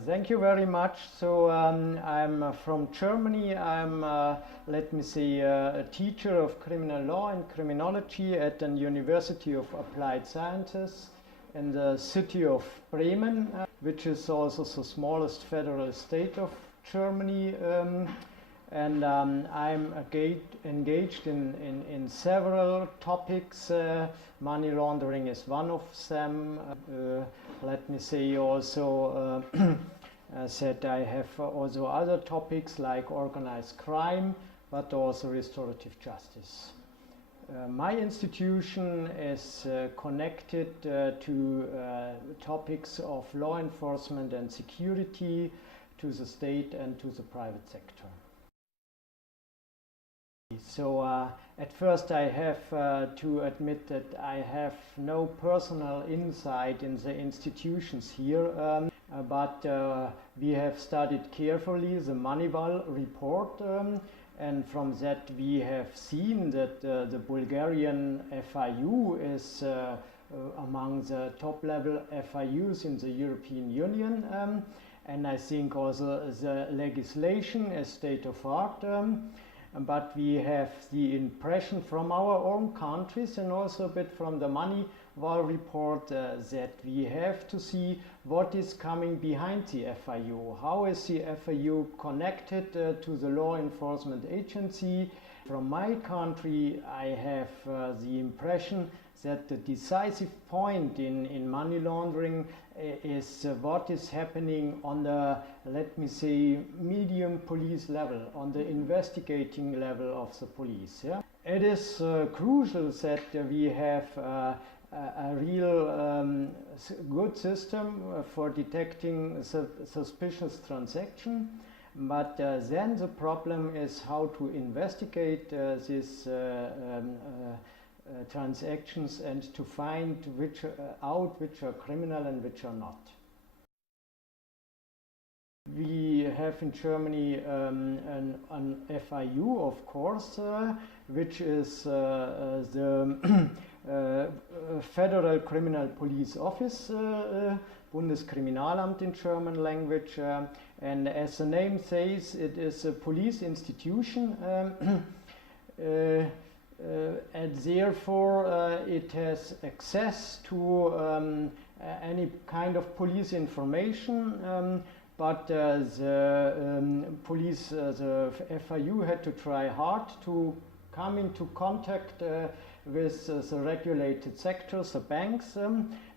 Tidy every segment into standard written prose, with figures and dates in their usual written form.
Thank you very much. So I'm from Germany. I'm, let me say, a teacher of criminal law and criminology at the University of Applied Sciences in the city of Bremen, which is also the smallest federal state of Germany. And I'm engaged in several topics. Money laundering is one of them. Let me say also that I have also other topics like organized crime, but also restorative justice. My institution is connected to topics of law enforcement and security, to the state and to the private sector. So at first I have to admit that I have no personal insight in the institutions here, but we have studied carefully the Moneyval report, and from that we have seen that the Bulgarian FIU is among the top level FIUs in the European Union, and I think also the legislation is state of art. But we have the impression from our own countries and also a bit from the Moneyval report that we have to see what is coming behind the FIU. How is the FIU connected to the law enforcement agency? From my country, I have the impression that the decisive point in money laundering is what is happening on the, let me say, medium police level, on the investigating level of the police. Yeah? It is crucial that we have a real good system for detecting suspicious transaction, but then the problem is how to investigate these transactions and to find which are criminal and which are not. We have in Germany an FIU, of course, which is the Federal Criminal Police Office, Bundeskriminalamt in German language, and as the name says, it is a police institution. And therefore it has access to any kind of police information, but the police, the FIU had to try hard to come into contact with the regulated sectors, the banks,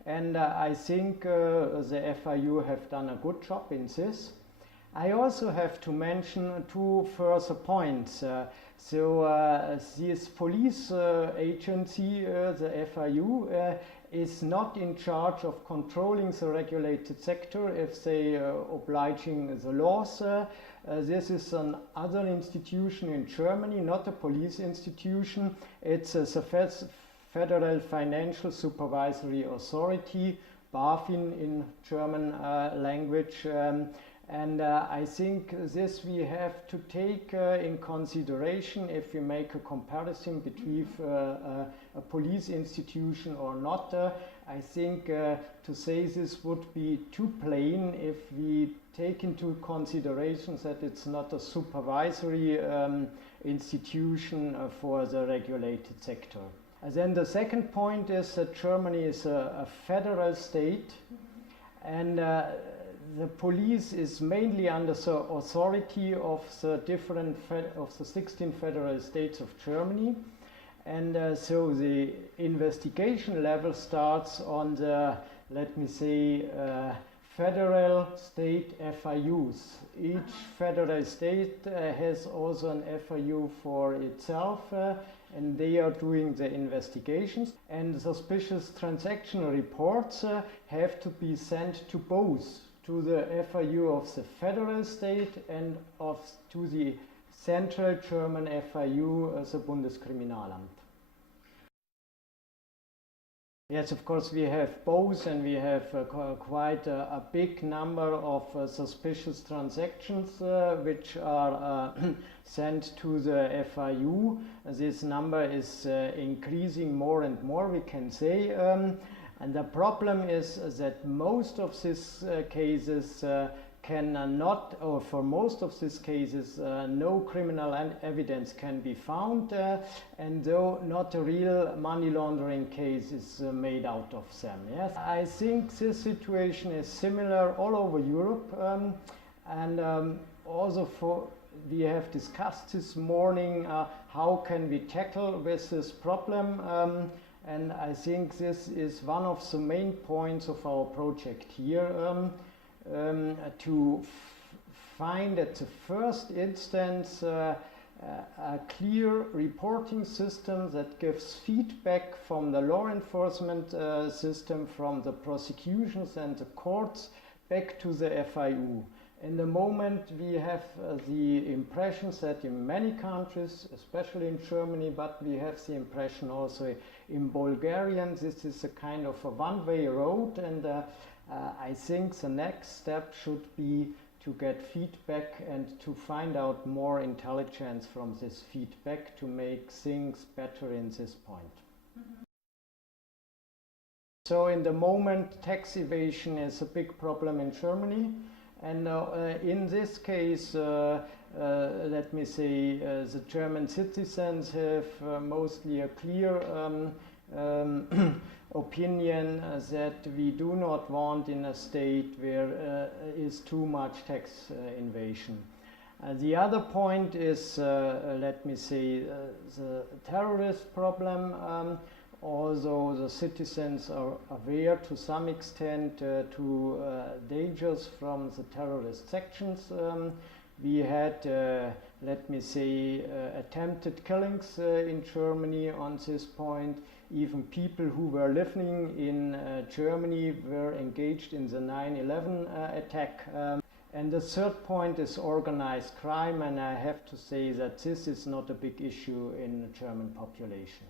and I think the FIU have done a good job in this. I also have to mention two further points. So this police agency, the FIU, is not in charge of controlling the regulated sector if they obliging the laws. This is another institution in Germany, not a police institution. It's the Federal Financial Supervisory Authority, BaFin in German language. And I think this we have to take in consideration if we make a comparison between a police institution or not. I think to say this would be too plain if we take into consideration that it's not a supervisory institution for the regulated sector. And then the second point is that Germany is a federal state, and the police is mainly under the authority of the 16 federal states of Germany, and so the investigation level starts on the, let me say, federal state FIUs. Each federal state has also an FIU for itself, and they are doing the investigations, and suspicious transaction reports have to be sent to both, to the FIU of the federal state and to the central German FIU, the Bundeskriminalamt. Yes, of course we have both, and we have quite a big number of suspicious transactions which are sent to the FIU. This number is increasing more and more, we can say. And the problem is that most of these cases cannot, or for most of these cases, no criminal evidence can be found, and though not a real money laundering case is made out of them. Yes, I think this situation is similar all over Europe, and also we have discussed this morning how can we tackle with this problem, and I think this is one of the main points of our project here, to find at the first instance a clear reporting system that gives feedback from the law enforcement system, from the prosecutions and the courts back to the FIU. In the moment we have the impressions that in many countries, especially in Germany, but we have the impression also in Bulgaria, this is a kind of a one-way road, and I think the next step should be to get feedback and to find out more intelligence from this feedback to make things better in this point. Mm-hmm. So in the moment, tax evasion is a big problem in Germany. And in this case, let me say, the German citizens have mostly a clear opinion that we do not want in a state where is too much tax invasion. The other point is, let me say, the terrorist problem. Although the citizens are aware to some extent to dangers from the terrorist sections. We had, let me say, attempted killings in Germany on this point. Even people who were living in Germany were engaged in the 9/11 attack. And the third point is organized crime, and I have to say that this is not a big issue in the German population.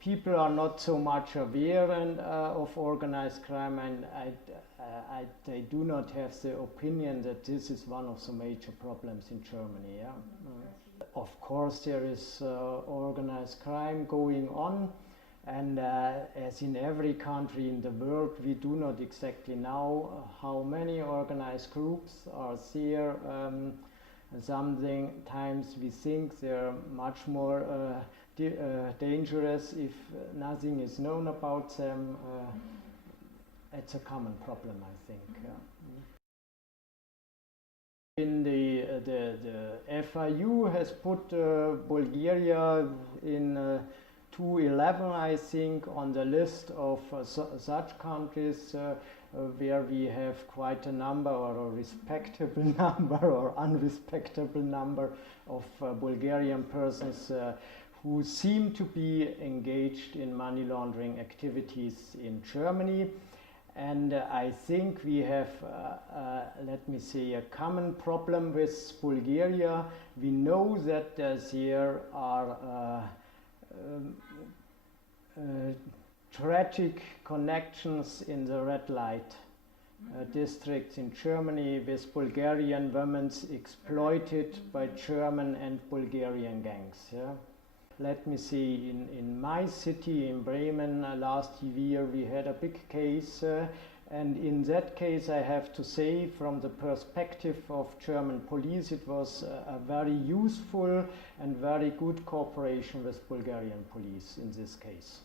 People are not so much aware of organized crime, and I do not have the opinion that this is one of the major problems in Germany. Yeah? Of course there is organized crime going on, and as in every country in the world, we do not exactly know how many organized groups are there. Sometimes we think they're much more dangerous if nothing is known about them. It's a common problem, I think. In the FIU has put Bulgaria in 2011, I think, on the list of such countries where we have quite a number, or a respectable number or unrespectable number of Bulgarian persons who seem to be engaged in money laundering activities in Germany. And I think we have, let me say, a common problem with Bulgaria. We know that there are tragic connections in the red light districts in Germany with Bulgarian women exploited by German and Bulgarian gangs. Yeah? Let me see, in my city, in Bremen, last year we had a big case, and in that case I have to say, from the perspective of German police, it was a very useful and very good cooperation with Bulgarian police in this case.